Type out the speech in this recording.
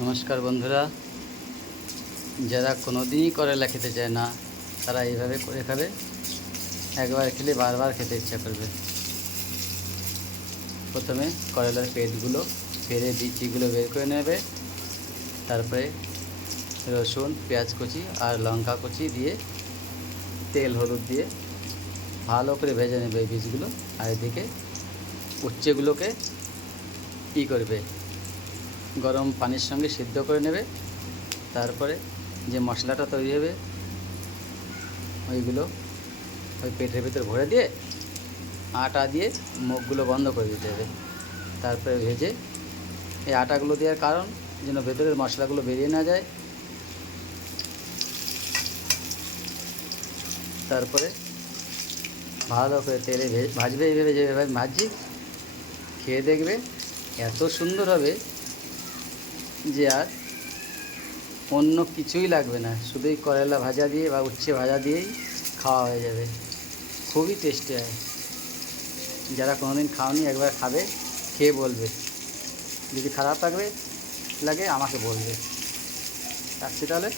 নমস্কার বন্ধুরা। যারা কোনো দিনই করলা খেতে চায় না, তারা এইভাবে করে খাবে। একবার খেলে বারবার খেতে ইচ্ছা করবে। প্রথমে করলার পেটগুলো পেরে বিচিগুলো বের করে নেবে। তারপরে রসুন পেঁয়াজ কুচি আর লঙ্কা কুচি দিয়ে তেল, হলুদ দিয়ে ভালো করে ভেজে নেবে এই বীজগুলো। আর এদিকে উচ্ছেগুলোকে ই করবে। গরম পানির সঙ্গে সিদ্ধ করে নেবে। তারপরে যে মশলাটা তৈরি হবে, ওইগুলো ওই পেটের ভিতর ভরে দিয়ে আটা দিয়ে মুখগুলো বন্ধ করে দিতে হবে। তারপরে ভেজে এই আটাগুলো দেওয়ার কারণ যেন ভেতরের মশলাগুলো বেরিয়ে না যায়। তারপরে ভালো করে তেলে ভাজবে এইভাবে যেভাবে ভাজছি, খেয়ে দেখবে এত সুন্দর হবে। যে আর অন্য কিছুই লাগবে না, শুধুই করলা ভাজা দিয়ে বা উচ্ছে ভাজা দিয়েই খাওয়া হয়ে যাবে। খুবই টেস্টি হয়। যারা কোনোদিন খাওনি, একবার খাবে, খেয়ে বলবে। যদি খারাপ লাগবে, লাগে, আমাকে বলবে। রাখছি তাহলে?